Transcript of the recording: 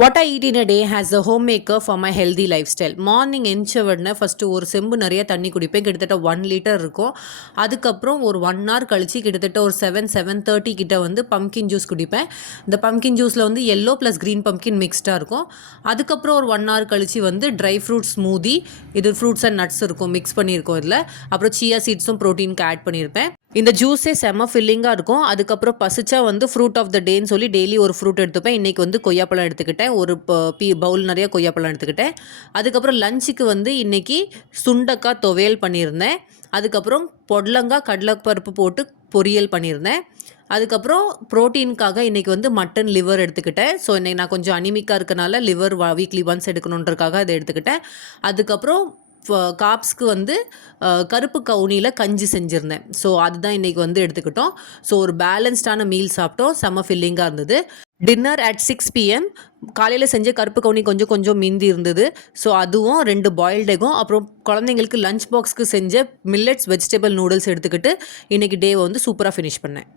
What I eat in a day has a homemaker for my healthy lifestyle. Morning எந்திச்ச உடனே first ஒரு செம்பு நிறைய தண்ணி குடிப்பேன். கிட்டத்தட்ட 1 லிட்டர் இருக்கும். அதுக்கப்புறம் ஒரு 1 ஹவர் கழிச்சு கிட்டத்தட்ட ஒரு 7:30 கிட்ட வந்து பம்கின் ஜூஸ் குடிப்பேன். இந்த பம்கின் ஜூஸில் வந்து எல்லோ ப்ளஸ் க்ரீன் பம்கின் மிக்ஸ்டாக இருக்கும். அதுக்கப்புறம் ஒரு 1 ஹவர் கழிச்சு வந்து ட்ரை ஃப்ரூட் ஸ்மூதி, இது ஃப்ரூட்ஸ் அண்ட் நட்ஸ் இருக்கும், மிக்ஸ் பண்ணியிருக்கோம் இதில். அப்புறம் சியா சீட்ஸும் ப்ரோட்டீனுக்கு ஆட் பண்ணியிருப்பேன். இந்த ஜூஸே செம்ம ஃபில்லிங்காக இருக்கும். அதுக்கப்புறம் பசிச்சா வந்து ஃப்ரூட் ஆஃப் த டேன்னு சொல்லி டெய்லி ஒரு ஃப்ரூட் எடுத்துப்பேன். இன்றைக்கி வந்து கொய்யாப்பழம் எடுத்துக்கிட்டேன். ஒரு பவுல் நிறைய கொய்யாப்பழம் எடுத்துக்கிட்டேன். அதுக்கப்புறம் லஞ்சுக்கு வந்து இன்றைக்கி சுண்டக்காய் துவையல் பண்ணியிருந்தேன். அதுக்கப்புறம் பொடலங்காய் கடலைப்பருப்பு போட்டு பொரியல் பண்ணியிருந்தேன். அதுக்கப்புறம் ப்ரோட்டீனுக்காக இன்றைக்கி வந்து மட்டன் லிவர் எடுத்துக்கிட்டேன். ஸோ இன்றைக்கி நான் கொஞ்சம் அனிமிக்காக இருக்கனால லிவர் வீக்லி ஒன்ஸ் எடுக்கணுன்றக்காக அதை எடுத்துக்கிட்டேன். அதுக்கப்புறம் காப்ஸ்க்கு வந்து கருப்பு கவுனியில் கஞ்சி செஞ்சுருந்தேன். ஸோ அதுதான் இன்றைக்கி வந்து எடுத்துக்கிட்டோம். ஸோ ஒரு பேலன்ஸ்டான மீல் சாப்பிட்டோம். செம்ம ஃபில்லிங்காக இருந்தது. Dinner at 6 PM. காலையில் செஞ்ச கருப்பு கவுனி கொஞ்சம் கொஞ்சம் மிந்தி இருந்தது. ஸோ அதுவும் 2 பாயில்டு எக்கும், அப்புறம் குழந்தைங்களுக்கு லஞ்ச் பாக்ஸ்க்கு செஞ்ச மில்லட்ஸ் வெஜிடபிள் நூடுல்ஸ் எடுத்துக்கிட்டு இன்றைக்கி டேவை வந்து சூப்பராக ஃபினிஷ் பண்ணேன்.